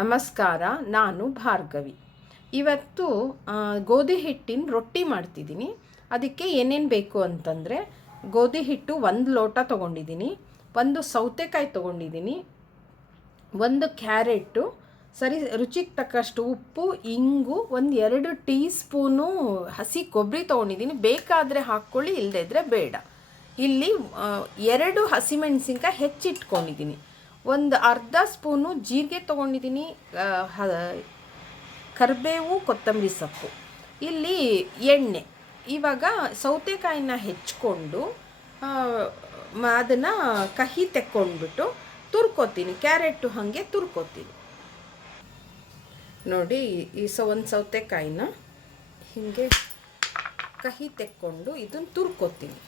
ನಮಸ್ಕಾರ, ನಾನು ಭಾರ್ಗವಿ. ಇವತ್ತು ಗೋಧಿ ಹಿಟ್ಟಿನ ರೊಟ್ಟಿ ಮಾಡ್ತಿದ್ದೀನಿ. ಅದಕ್ಕೆ ಏನೇನು ಬೇಕು ಅಂತಂದರೆ, ಗೋಧಿ ಹಿಟ್ಟು 1 ಲೋಟ ತೊಗೊಂಡಿದ್ದೀನಿ, 1 ಸೌತೆಕಾಯಿ ತೊಗೊಂಡಿದ್ದೀನಿ, 1 ಕ್ಯಾರೆಟು, ಸರಿ ರುಚಿಗೆ ತಕ್ಕಷ್ಟು ಉಪ್ಪು, ಇಂಗು, 2 ಟೀ ಸ್ಪೂನು ಹಸಿ ಕೊಬ್ಬರಿ ತೊಗೊಂಡಿದ್ದೀನಿ. ಬೇಕಾದರೆ ಹಾಕ್ಕೊಳ್ಳಿ, ಇಲ್ಲದೇ ಇದ್ದರೆ ಬೇಡ. ಇಲ್ಲಿ 2 ಹಸಿಮೆಣಸಿನ್ಕಾಯಿ ಹೆಚ್ಚಿಟ್ಕೊಂಡಿದ್ದೀನಿ, 1 ಅರ್ಧ ಸ್ಪೂನು ಜೀರಿಗೆ ತೊಗೊಂಡಿದ್ದೀನಿ, ಕರಿಬೇವು, ಕೊತ್ತಂಬರಿ ಸೊಪ್ಪು, ಇಲ್ಲಿ ಎಣ್ಣೆ. ಇವಾಗ ಸೌತೆಕಾಯಿನ ಹೆಚ್ಚಿಕೊಂಡು ಅದನ್ನು ಕಹಿ ತೆಕ್ಕೊಂಡ್ಬಿಟ್ಟು ತುರ್ಕೋತೀನಿ. ಕ್ಯಾರೆಟು ಹಾಗೆ ತುರ್ಕೋತೀನಿ ನೋಡಿ. ಒಂದು ಸೌತೆಕಾಯಿನ ಹೀಗೆ ಕಹಿ ತೆಕ್ಕೊಂಡು ಇದನ್ನು ತುರ್ಕೋತೀನಿ.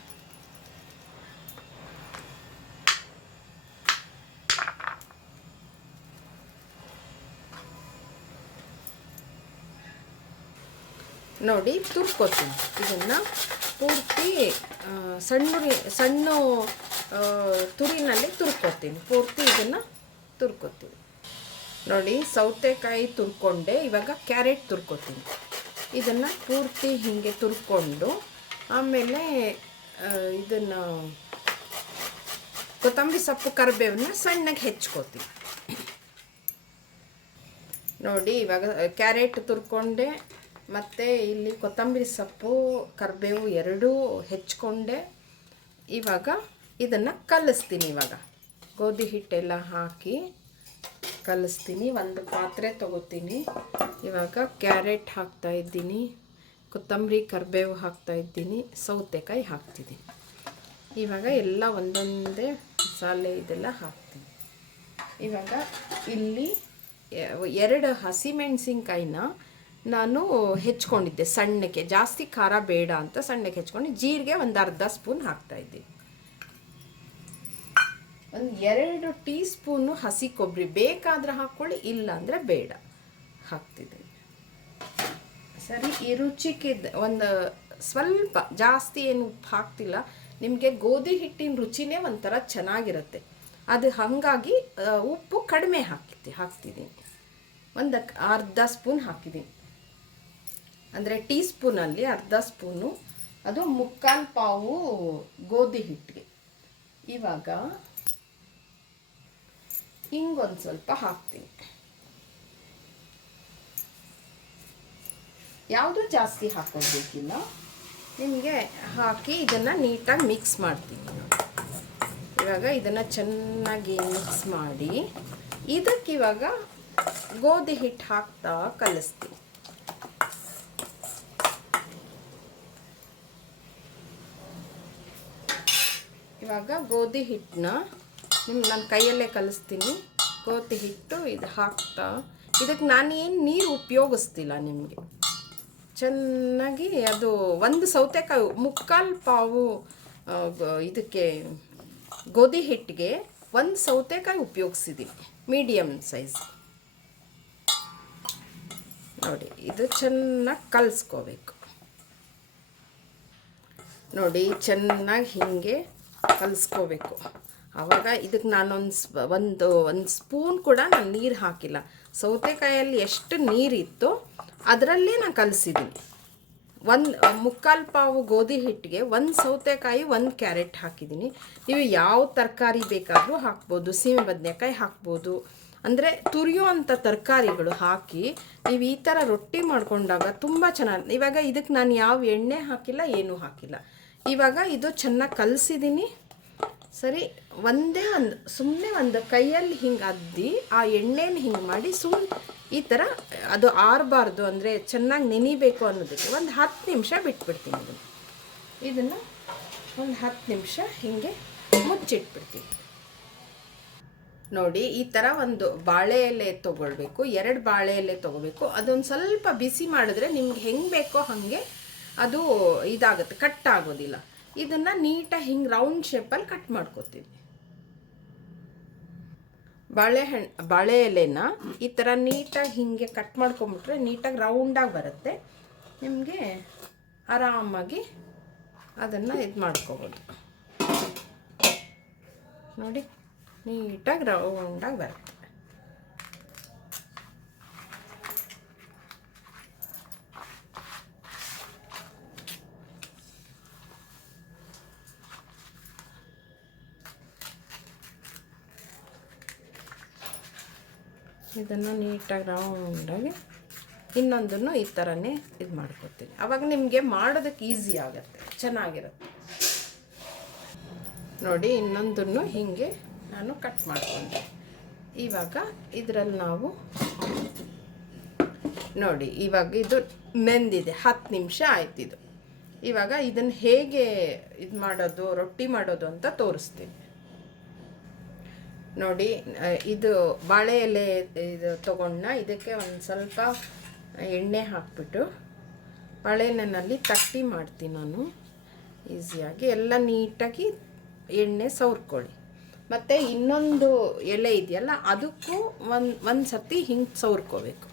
ನೋಡಿ, ತುರ್ಕೋತೀನಿ. ಇದನ್ನು ಪೂರ್ತಿ ಸಣ್ಣ ತುರಿನಲ್ಲಿ ತುರ್ಕೋತೀನಿ. ಪೂರ್ತಿ ಇದನ್ನು ತುರ್ಕೋತೀನಿ ನೋಡಿ. ಸೌತೆಕಾಯಿ ತುರ್ಕೊಂಡೆ. ಇವಾಗ ಕ್ಯಾರೆಟ್ ತುರ್ಕೋತೀನಿ. ಇದನ್ನು ಪೂರ್ತಿ ಹೀಗೆ ತುರ್ಕೊಂಡು ಆಮೇಲೆ ಇದನ್ನು ಕೊತ್ತಂಬರಿ ಸೊಪ್ಪು, ಕರಿಬೇವನ್ನ ಸಣ್ಣಗೆ ಹೆಚ್ಕೋತೀನಿ ನೋಡಿ. ಇವಾಗ ಕ್ಯಾರೆಟ್ ತುರ್ಕೊಂಡೆ, ಮತ್ತು ಇಲ್ಲಿ ಕೊತ್ತಂಬರಿ ಸೊಪ್ಪು, ಕರಿಬೇವು ಎರಡೂ ಹೆಚ್ಕೊಂಡೆ. ಇವಾಗ ಇದನ್ನು ಕಲಿಸ್ತೀನಿ. ಇವಾಗ ಗೋಧಿ ಹಿಟ್ಟೆಲ್ಲ ಹಾಕಿ ಕಲಿಸ್ತೀನಿ. ಒಂದು ಪಾತ್ರೆ ತೊಗೋತೀನಿ. ಇವಾಗ ಕ್ಯಾರೆಟ್ ಹಾಕ್ತಾಯಿದ್ದೀನಿ, ಕೊತ್ತಂಬರಿ ಕರಿಬೇವು ಹಾಕ್ತಾಯಿದ್ದೀನಿ, ಸೌತೆಕಾಯಿ ಹಾಕ್ತಿದ್ದೀನಿ. ಇವಾಗ ಎಲ್ಲ ಒಂದೊಂದೇ ಮಸಾಲೆ ಇದೆಲ್ಲ ಹಾಕ್ತೀನಿ. ಇವಾಗ ಇಲ್ಲಿ 2 ಹಸಿಮೆಣಸಿನ್ಕಾಯಿನ ನಾನು ಹೆಚ್ಕೊಂಡಿದ್ದೆ ಸಣ್ಣಕ್ಕೆ, ಜಾಸ್ತಿ ಖಾರ ಬೇಡ ಅಂತ ಸಣ್ಣಕ್ಕೆ ಹೆಚ್ಕೊಂಡು. ಜೀರಿಗೆ 1 ಅರ್ಧ ಸ್ಪೂನ್ ಹಾಕ್ತಾಯಿದ್ದೀನಿ. 2 ಟೀ ಸ್ಪೂನು ಹಸಿ ಕೊಬ್ಬರಿ, ಬೇಕಾದರೆ ಹಾಕ್ಕೊಳ್ಳಿ, ಇಲ್ಲ ಅಂದರೆ ಬೇಡ, ಹಾಕ್ತಿದ್ದೀನಿ. ಸರಿ, ಈ ರುಚಿಗೆ ಒಂದು ಸ್ವಲ್ಪ ಜಾಸ್ತಿ ಏನು ಉಪ್ಪು ಹಾಕ್ತಿಲ್ಲ. ನಿಮಗೆ ಗೋಧಿ ಹಿಟ್ಟಿನ ರುಚಿನೇ ಒಂಥರ ಚೆನ್ನಾಗಿರುತ್ತೆ. ಅದು ಹಾಗಾಗಿ ಉಪ್ಪು ಕಡಿಮೆ ಹಾಕ್ತಿದ್ದೀನಿ. 1 ಅರ್ಧ ಸ್ಪೂನ್ ಹಾಕಿದ್ದೀನಿ. ಅಂದರೆ ಟೀ ಸ್ಪೂನಲ್ಲಿ ಅರ್ಧ ಸ್ಪೂನು, ಅದು 3/4 ಪಾವು ಗೋಧಿ ಹಿಟ್ಟಿಗೆ. ಇವಾಗ ಹಿಂಗೊಂದು ಸ್ವಲ್ಪ ಹಾಕ್ತೀನಿ. ಯಾವುದೂ ಜಾಸ್ತಿ ಹಾಕೋಬೇಕಿಲ್ಲ, ನಿಮಗೆ ಹಾಕಿ ಇದನ್ನು ನೀಟಾಗಿ ಮಿಕ್ಸ್ ಮಾಡ್ತೀನಿ. ಇವಾಗ ಇದನ್ನು ಚೆನ್ನಾಗಿ ಮಿಕ್ಸ್ ಮಾಡಿ ಇದಕ್ಕಿವಾಗ ಗೋಧಿ ಹಿಟ್ಟು ಹಾಕ್ತಾ ಕಲಿಸ್ತೀನಿ. ಇವಾಗ ಗೋಧಿ ಹಿಟ್ಟನ್ನ ನಾನು ಕೈಯಲ್ಲೇ ಕಲಿಸ್ತೀನಿ. ಗೋಧಿ ಹಿಟ್ಟು ಇದು ಹಾಕ್ತಾ, ಇದಕ್ಕೆ ನಾನೇನು ನೀರು ಉಪಯೋಗಿಸ್ತಿಲ್ಲ. ನಿಮಗೆ ಚೆನ್ನಾಗಿ ಅದು 1 ಸೌತೆಕಾಯಿ 3/4 ಪಾವು ಇದಕ್ಕೆ ಗೋಧಿ ಹಿಟ್ಟಿಗೆ 1 ಸೌತೆಕಾಯಿ ಉಪಯೋಗಿಸಿದ್ದೀನಿ, ಮೀಡಿಯಮ್ ಸೈಜ್ ನೋಡಿ. ಇದು ಚೆನ್ನಾಗಿ ಕಲಿಸ್ಕೋಬೇಕು ನೋಡಿ. ಚೆನ್ನಾಗಿ ಹೀಗೆ ಕಲಿಸ್ಕೋಬೇಕು. ಆವಾಗ ಇದಕ್ಕೆ ನಾನೊಂದು ಸ್ಪೂನ್ ಕೂಡ ನಾನು ನೀರು ಹಾಕಿಲ್ಲ. ಸೌತೆಕಾಯಲ್ಲಿ ಎಷ್ಟು ನೀರಿತ್ತೋ ಅದರಲ್ಲೇ ನಾನು ಕಲಿಸಿದ್ದೀನಿ. 3/4 ಪಾವು ಗೋಧಿ ಹಿಟ್ಟಿಗೆ 1 ಸೌತೆಕಾಯಿ, 1 ಕ್ಯಾರೆಟ್ ಹಾಕಿದ್ದೀನಿ. ನೀವು ಯಾವ ತರಕಾರಿ ಬೇಕಾದರೂ ಹಾಕ್ಬೋದು, ಸೀಮೆ ಬದನೆಕಾಯಿ ಹಾಕ್ಬೋದು. ಅಂದರೆ ತುರಿಯೋ ಅಂಥ ತರಕಾರಿಗಳು ಹಾಕಿ ನೀವು ಈ ಥರ ರೊಟ್ಟಿ ಮಾಡ್ಕೊಂಡಾಗ ತುಂಬ ಚೆನ್ನಾಗಿ. ಇವಾಗ ಇದಕ್ಕೆ ನಾನು ಯಾವ ಎಣ್ಣೆ ಹಾಕಿಲ್ಲ, ಏನೂ ಹಾಕಿಲ್ಲ. ಇವಾಗ ಇದು ಚೆನ್ನಾಗಿ ಕಲಿಸಿದ್ದೀನಿ. ಸರಿ, ಸುಮ್ಮನೆ ಒಂದು ಕೈಯಲ್ಲಿ ಹಿಂಗೆ ಅದ್ದಿ ಆ ಎಣ್ಣೆನ ಹಿಂಗೆ ಮಾಡಿ ಈ ಥರ ಅದು ಆರಬಾರ್ದು, ಅಂದರೆ ಚೆನ್ನಾಗಿ ನೆನಿಬೇಕು ಅನ್ನೋದಕ್ಕೆ 10 ನಿಮಿಷ ಬಿಟ್ಬಿಡ್ತೀನಿ. ಇದನ್ನು 10 ನಿಮಿಷ ಹೀಗೆ ಮುಚ್ಚಿಟ್ಬಿಡ್ತೀನಿ ನೋಡಿ. ಈ ಥರ ಒಂದು ಬಾಳೆ ಎಲೆ ತೊಗೊಳ್ಬೇಕು, 2 ಬಾಳೆ ಎಲೆ ತೊಗೋಬೇಕು. ಅದೊಂದು ಸ್ವಲ್ಪ ಬಿಸಿ ಮಾಡಿದ್ರೆ ನಿಮ್ಗೆ ಹೆಂಗೆ ಬೇಕೋ ಹಾಗೆ ಅದು ಇದಾಗುತ್ತೆ, ಕಟ್ ಆಗೋದಿಲ್ಲ. ಇದನ್ನು ನೀಟಾಗಿ ಹಿಂಗೆ ರೌಂಡ್ ಶೇಪಲ್ಲಿ ಕಟ್ ಮಾಡ್ಕೊತೀನಿ. ಬಾಳೆ ಎಲೆನ ಈ ಥರ ನೀಟಾಗಿ ಹೀಗೆ ಕಟ್ ಮಾಡ್ಕೊಂಬಿಟ್ರೆ ನೀಟಾಗಿ ರೌಂಡಾಗಿ ಬರುತ್ತೆ. ನಿಮಗೆ ಆರಾಮಾಗಿ ಅದನ್ನು ಇದು ಮಾಡ್ಕೋಬೋದು ನೋಡಿ. ನೀಟಾಗಿ ರೌಂಡಾಗಿ ಬರುತ್ತೆ. ಇದನ್ನು ನೀಟಾಗಿ ರೌಂಡಾಗಿ ಇನ್ನೊಂದನ್ನು ಈ ಥರನೇ ಇದು ಮಾಡ್ಕೊತೀನಿ. ಆವಾಗ ನಿಮಗೆ ಮಾಡೋದಕ್ಕೆ ಈಸಿ ಆಗುತ್ತೆ, ಚೆನ್ನಾಗಿರುತ್ತೆ. ನೋಡಿ ಇನ್ನೊಂದನ್ನು ಹೀಗೆ ನಾನು ಕಟ್ ಮಾಡಿಕೊಂಡೆ. ಇವಾಗ ಇದರಲ್ಲಿ ನಾವು ನೋಡಿ ಇವಾಗ ಇದು ನೆಂದಿದೆ, 10 ನಿಮಿಷ ಆಯ್ತಿದು. ಇವಾಗ ಇದನ್ನು ಹೇಗೆ ಇದು ಮಾಡೋದು, ರೊಟ್ಟಿ ಮಾಡೋದು ಅಂತ ತೋರಿಸ್ತೀನಿ ನೋಡಿ. ಇದು ಬಾಳೆ ಎಲೆ ಇದು ತೊಗೊಂಡ, ಇದಕ್ಕೆ ಒಂದು ಸ್ವಲ್ಪ ಎಣ್ಣೆ ಹಾಕ್ಬಿಟ್ಟು ಬಾಳೆಎಲೆನಲ್ಲಿ ತಟ್ಟಿ ಮಾಡ್ತೀನಿ ನಾನು ಈಸಿಯಾಗಿ. ಎಲ್ಲ ನೀಟಾಗಿ ಎಣ್ಣೆ ಸವರ್ಕೊಳ್ಳಿ. ಮತ್ತು ಇನ್ನೊಂದು ಎಲೆ ಇದೆಯಲ್ಲ ಅದಕ್ಕೂ ಒಂದು ಸರ್ತಿ ಹಿಂಗೆ ಸವರ್ಕೋಬೇಕು.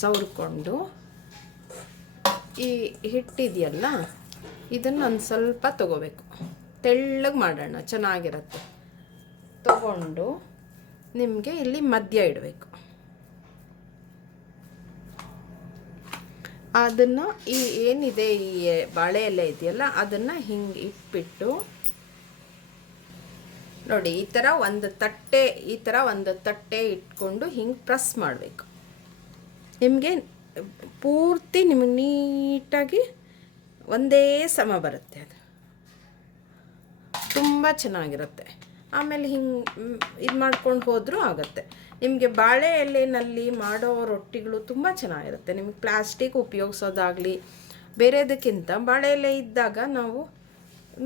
ಸವರ್ಕೊಂಡು ಈ ಹಿಟ್ಟಿದೆಯಲ್ಲ ಇದನ್ನು ಒಂದು ಸ್ವಲ್ಪ ತಗೋಬೇಕು, ತೆಳ್ಳಗೆ ಮಾಡೋಣ, ಚೆನ್ನಾಗಿರುತ್ತೆ. ತಗೊಂಡು ನಿಮಗೆ ಇಲ್ಲಿ ಮಧ್ಯ ಇಡಬೇಕು. ಅದನ್ನು ಈ ಏನಿದೆ ಈ ಬಾಳೆ ಎಲೆ ಇದೆಯಲ್ಲ ಅದನ್ನು ಹಿಂಗೆ ಇಟ್ಬಿಟ್ಟು ನೋಡಿ ಈ ಥರ ಒಂದು ತಟ್ಟೆ ಇಟ್ಕೊಂಡು ಹಿಂಗೆ ಪ್ರೆಸ್ ಮಾಡಬೇಕು. ನಿಮಗೆ ಪೂರ್ತಿ ನಿಮಗೆ ನೀಟಾಗಿ ಒಂದೇ ಸಮ ಬರುತ್ತೆ, ಅದು ತುಂಬ ಚೆನ್ನಾಗಿರುತ್ತೆ. ಆಮೇಲೆ ಹಿಂಗೆ ಇದು ಮಾಡ್ಕೊಂಡು ಹೋದರೂ ಆಗುತ್ತೆ. ನಿಮಗೆ ಬಾಳೆ ಎಲೆಯಲ್ಲಿ ಮಾಡೋ ರೊಟ್ಟಿಗಳು ತುಂಬ ಚೆನ್ನಾಗಿರುತ್ತೆ. ನಿಮಗೆ ಪ್ಲಾಸ್ಟಿಕ್ ಉಪಯೋಗಿಸೋದಾಗಲಿ ಬೇರೆದಕ್ಕಿಂತ ಬಾಳೆ ಎಲೆ ಇದ್ದಾಗ ನಾವು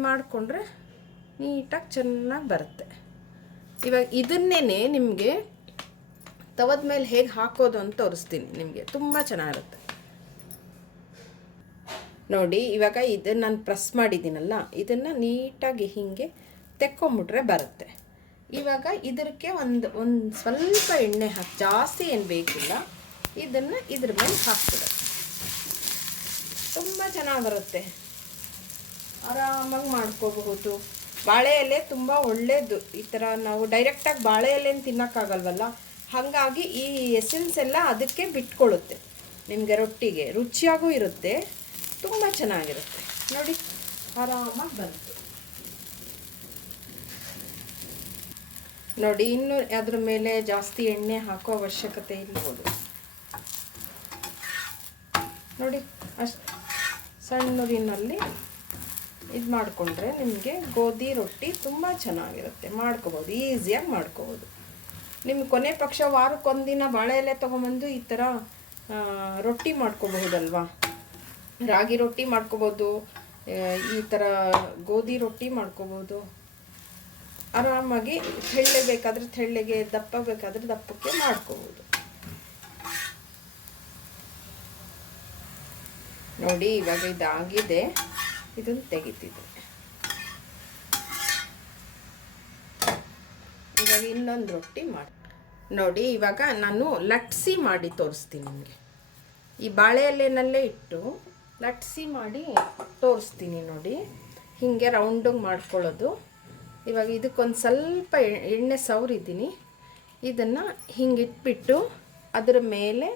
ಮಾಡಿಕೊಂಡ್ರೆ ನೀಟಾಗಿ ಚೆನ್ನಾಗಿ ಬರುತ್ತೆ. ಇವಾಗ ಇದನ್ನೇ ನಿಮಗೆ ತವದ ಮೇಲೆ ಹೇಗೆ ಹಾಕೋದು ಅಂತ ತೋರಿಸ್ತೀನಿ ನಿಮಗೆ, ತುಂಬ ಚೆನ್ನಾಗಿರುತ್ತೆ ನೋಡಿ. ಇವಾಗ ಇದನ್ನು ನಾನು ಪ್ರೆಸ್ ಮಾಡಿದ್ದೀನಲ್ಲ ಇದನ್ನು ನೀಟಾಗಿ ಹೀಗೆ ತೆಕ್ಕೊಂಬಿಟ್ರೆ ಬರುತ್ತೆ. ಇವಾಗ ಇದಕ್ಕೆ ಒಂದು ಸ್ವಲ್ಪ ಎಣ್ಣೆ ಹಾಕಿ, ಜಾಸ್ತಿ ಏನು ಬೇಕಿಲ್ಲ, ಇದನ್ನು ಇದ್ರ ಮೇಲೆ ಹಾಕ್ಬಿಡೋದು. ತುಂಬ ಚೆನ್ನಾಗಿ ಬರುತ್ತೆ, ಆರಾಮಾಗಿ ಮಾಡ್ಕೋಬಹುದು. ಬಾಳೆ ಎಲೆ ತುಂಬ ಒಳ್ಳೆಯದು. ಈ ಥರ ನಾವು ಡೈರೆಕ್ಟಾಗಿ ಬಾಳೆ ಎಲೆನ ತಿನ್ನೋಕ್ಕಾಗಲ್ವಲ್ಲ, ಹಾಗಾಗಿ ಈ ಎಸೆನ್ಸ್ ಎಲ್ಲ ಅದಕ್ಕೆ ಬಿಟ್ಕೊಳ್ಳುತ್ತೆ. ನಿಮಗೆ ರೊಟ್ಟಿಗೆ ರುಚಿಯಾಗೂ ಇರುತ್ತೆ, ತುಂಬ ಚೆನ್ನಾಗಿರುತ್ತೆ ನೋಡಿ. ಆರಾಮಾಗಿ ಬಂತು ನೋಡಿ. ಇನ್ನು ಅದ್ರ ಮೇಲೆ ಜಾಸ್ತಿ ಎಣ್ಣೆ ಹಾಕೋ ಅವಶ್ಯಕತೆ ಇಲ್ಲಬಹುದು ನೋಡಿ. ಅಷ್ಟು ಸಣ್ಣೂರಿನಲ್ಲಿ ಇದು ಮಾಡಿಕೊಂಡ್ರೆ ನಿಮಗೆ ಗೋಧಿ ರೊಟ್ಟಿ ತುಂಬ ಚೆನ್ನಾಗಿರುತ್ತೆ, ಮಾಡ್ಕೋಬೋದು, ಈಸಿಯಾಗಿ ಮಾಡ್ಕೋಬೋದು. ನಿಮ್ಗೆ ಕೊನೆ ಪಕ್ಷ ವಾರಕ್ಕೊಂದಿನ ಬಾಳೆ ಎಲೆ ತೊಗೊಂಬಂದು ಈ ಥರ ರೊಟ್ಟಿ ಮಾಡ್ಕೋಬಹುದಲ್ವಾ. ರಾಗಿ ರೊಟ್ಟಿ ಮಾಡ್ಕೋಬೋದು, ಈ ಥರ ಗೋಧಿ ರೊಟ್ಟಿ ಮಾಡ್ಕೋಬೋದು. ಆರಾಮಾಗಿ ತೆಳ್ಳೆ ಬೇಕಾದರೆ ತೆಳ್ಳೆಗೆ, ದಪ್ಪ ಬೇಕಾದರೆ ದಪ್ಪಕ್ಕೆ ಮಾಡ್ಕೋಬೋದು ನೋಡಿ. ಇವಾಗ ಇದಾಗಿದೆ, ಇದನ್ನು ತೆಗಿತಿದ್ದೆ. ಇವಾಗ ಇನ್ನೊಂದು ರೊಟ್ಟಿ ಮಾಡಿ ನೋಡಿ. ಇವಾಗ ನಾನು ಲಟ್ಸಿ ಮಾಡಿ ತೋರಿಸ್ತೀನಿ ನಿಮಗೆ. ಈ ಬಾಳೆ ಎಲೆನಲ್ಲೇ ಇಟ್ಟು ಲಟ್ಸಿ ಮಾಡಿ ತೋರಿಸ್ತೀನಿ ನೋಡಿ. ಹೀಗೆ ರೌಂಡಿಗೆ ಮಾಡ್ಕೊಳ್ಳೋದು. ಇವಾಗ ಇದಕ್ಕೊಂದು ಸ್ವಲ್ಪ ಎಣ್ಣೆ ಸವರಿದ್ದೀನಿ. ಇದನ್ನು ಹಿಂಗೆ ಇಟ್ಬಿಟ್ಟು ಅದರ ಮೇಲೆ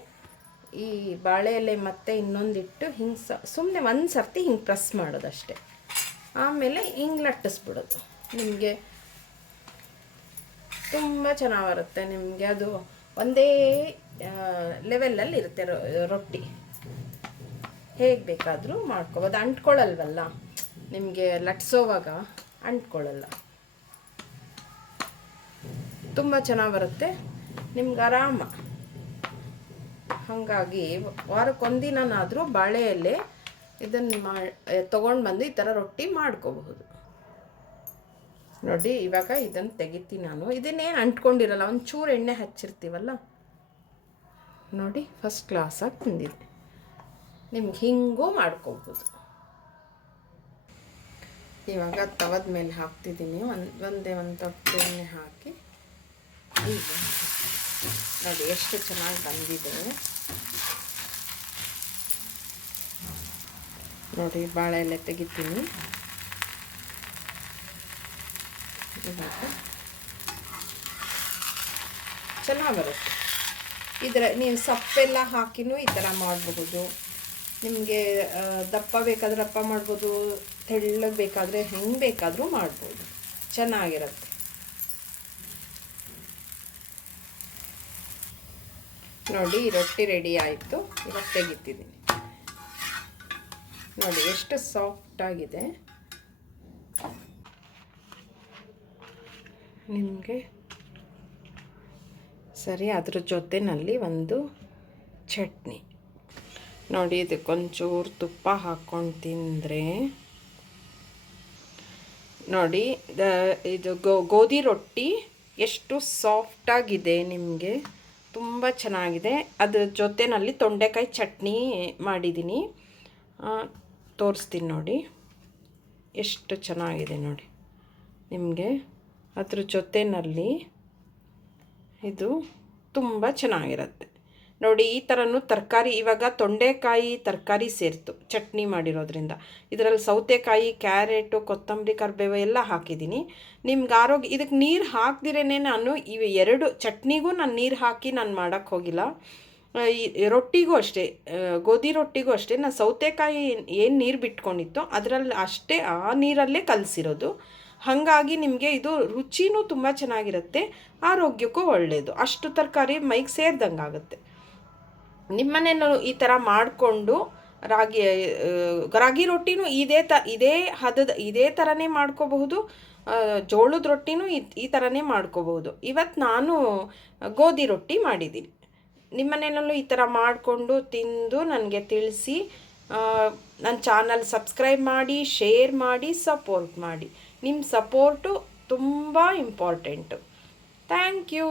ಈ ಬಾಳೆ ಎಲೆ ಮತ್ತು ಇನ್ನೊಂದಿಟ್ಟು ಹಿಂಗೆ ಸುಮ್ಮನೆ ಒಂದು ಸರ್ತಿ ಹಿಂಗೆ ಪ್ರೆಸ್ ಮಾಡೋದಷ್ಟೆ. ಆಮೇಲೆ ಹಿಂಗೆ ಲಟ್ಟಿಸ್ಬಿಡೋದು. ನಿಮಗೆ ತುಂಬ ಚೆನ್ನಾಗಿ ಬರುತ್ತೆ. ನಿಮಗೆ ಅದು ಒಂದೇ ಲೆವೆಲಲ್ಲಿ ಇರುತ್ತೆ ರೊಟ್ಟಿ. ಹೇಗೆ ಬೇಕಾದರೂ ಮಾಡ್ಕೋಬೋದು, ಅಂಟ್ಕೊಳ್ಳಲ್ವಲ್ಲ ನಿಮಗೆ, ಲಟ್ಸೋವಾಗ ಅಂಟ್ಕೊಳ್ಳಲ್ಲ, ತುಂಬ ಚೆನ್ನಾಗಿ ಬರುತ್ತೆ ನಿಮ್ಗೆ ಆರಾಮ. ಹಾಗಾಗಿ ವಾರಕ್ಕೊಂದಿನಾದರೂ ಬಾಳೆ ಎಲೆ ಇದನ್ನು ತೊಗೊಂಡು ಬಂದು ಈ ಥರ ರೊಟ್ಟಿ ಮಾಡ್ಕೋಬಹುದು ನೋಡಿ. ಇವಾಗ ಇದನ್ನು ತೆಗಿತೀನಿ ನಾನು. ಇದನ್ನೇನು ಅಂಟ್ಕೊಂಡಿರಲ್ಲ, ಒಂಚೂರು ಎಣ್ಣೆ ಹಚ್ಚಿರ್ತೀವಲ್ಲ ನೋಡಿ, ಫಸ್ಟ್ ಕ್ಲಾಸಾಗಿ ಬಂದಿದೆ. ನಿಮ್ಗೆ ಹಿಂಗೂ ಮಾಡ್ಕೋಬೋದು. ಇವಾಗ ತವದ ಮೇಲೆ ಹಾಕ್ತಿದ್ದೀನಿ. ಒಂದೇ ಒಂದು ತೊಟ್ಟು ಎಣ್ಣೆ ಹಾಕಿ ಈಗ ನೋಡಿ ಎಷ್ಟು ಚೆನ್ನಾಗಿ ಬಂದಿದೆ ನೋಡಿ. ಬಾಳೆ ಎಲೆ ತೆಗಿತೀನಿ. ಇವಾಗ ಚೆನ್ನಾಗಿ ಬರುತ್ತೆ. ಇದರ ನೀವು ಸಪ್ಪೆಲ್ಲ ಹಾಕಿನೂ ಈ ಥರ ಮಾಡಬಹುದು. ನಿಮಗೆ ದಪ್ಪ ಬೇಕಾದ್ರೆ ದಪ್ಪ ಮಾಡ್ಬೋದು, ತೆಳ್ಳಗೆ ಬೇಕಾದರೆ ಹೆಂಗೆ ಬೇಕಾದರೂ ಮಾಡ್ಬೋದು, ಚೆನ್ನಾಗಿರುತ್ತೆ. ನೋಡಿ ರೊಟ್ಟಿ ರೆಡಿ ಆಯಿತು. ಇವಾಗ ತೆಗಿತಿದ್ದೀನಿ. ನೋಡಿ ಎಷ್ಟು ಸಾಫ್ಟಾಗಿದೆ. ನಿಮಗೆ ಸರಿ, ಅದ್ರ ಜೊತೆಯಲ್ಲಿ ಒಂದು ಚಟ್ನಿ ನೋಡಿ, ಇದಕ್ಕೊಂಚೂರು ತುಪ್ಪ ಹಾಕ್ಕೊಂಡು ತಿಂದರೆ ನೋಡಿ, ಇದು ಗೋಧಿ ರೊಟ್ಟಿ ಎಷ್ಟು ಸಾಫ್ಟಾಗಿದೆ, ನಿಮಗೆ ತುಂಬ ಚೆನ್ನಾಗಿದೆ. ಅದ್ರ ಜೊತೆಯಲ್ಲಿ ತೊಂಡೆಕಾಯಿ ಚಟ್ನಿ ಮಾಡಿದ್ದೀನಿ, ತೋರಿಸ್ತೀನಿ ನೋಡಿ. ಎಷ್ಟು ಚೆನ್ನಾಗಿದೆ ನೋಡಿ ನಿಮಗೆ. ಅದ್ರ ಜೊತೆಯಲ್ಲಿ ಇದು ತುಂಬ ಚೆನ್ನಾಗಿರುತ್ತೆ ನೋಡಿ. ಈ ಥರನೂ ತರಕಾರಿ, ಇವಾಗ ತೊಂಡೆಕಾಯಿ ತರಕಾರಿ ಸೇರಿತು ಚಟ್ನಿ ಮಾಡಿರೋದ್ರಿಂದ. ಇದರಲ್ಲಿ ಸೌತೆಕಾಯಿ, ಕ್ಯಾರೆಟು, ಕೊತ್ತಂಬರಿ, ಕರಿಬೇವು ಎಲ್ಲ ಹಾಕಿದ್ದೀನಿ. ನಿಮ್ಗೆ ಆರೋಗ್ಯ, ಇದಕ್ಕೆ ನೀರು ಹಾಕ್ದಿರೇ ನಾನು ಇವು ಎರಡು ಚಟ್ನಿಗೂ ನಾನು ನೀರು ಹಾಕಿ ನಾನು ಮಾಡೋಕ್ಕೆ ಹೋಗಿಲ್ಲ. ಈ ರೊಟ್ಟಿಗೂ ಅಷ್ಟೇ, ಗೋಧಿ ರೊಟ್ಟಿಗೂ ಅಷ್ಟೇ, ನಾನು ಸೌತೆಕಾಯಿ ಏನು ನೀರು ಬಿಟ್ಕೊಂಡಿತ್ತೋ ಅದರಲ್ಲಿ ಅಷ್ಟೇ, ಆ ನೀರಲ್ಲೇ ಕಲಸಿರೋದು. ಹಾಗಾಗಿ ನಿಮಗೆ ಇದು ರುಚಿನೂ ತುಂಬ ಚೆನ್ನಾಗಿರುತ್ತೆ, ಆರೋಗ್ಯಕ್ಕೂ ಒಳ್ಳೆಯದು. ಅಷ್ಟು ತರಕಾರಿ ಮೈಗೆ ಸೇರಿದಂಗೆ ಆಗುತ್ತೆ. ನಿಮ್ಮನೇಲೂ ಈ ಥರ ಮಾಡಿಕೊಂಡು ರಾಗಿ ರೊಟ್ಟಿನೂ ಇದೇ ಥರನೇ ಮಾಡ್ಕೋಬಹುದು. ಜೋಳದ ರೊಟ್ಟಿನೂ ಈ ಥರನೇ ಮಾಡ್ಕೋಬಹುದು. ಇವತ್ತು ನಾನು ಗೋಧಿ ರೊಟ್ಟಿ ಮಾಡಿದ್ದೀನಿ. ನಿಮ್ಮನೇಲೂ ಈ ಥರ ಮಾಡಿಕೊಂಡು ತಿಂದು ನನಗೆ ತಿಳಿಸಿ. ನನ್ನ ಚಾನಲ್ ಸಬ್ಸ್ಕ್ರೈಬ್ ಮಾಡಿ, ಶೇರ್ ಮಾಡಿ, ಸಪೋರ್ಟ್ ಮಾಡಿ. ನಿಮ್ಮ ಸಪೋರ್ಟು ತುಂಬ ಇಂಪಾರ್ಟೆಂಟು. Thank you.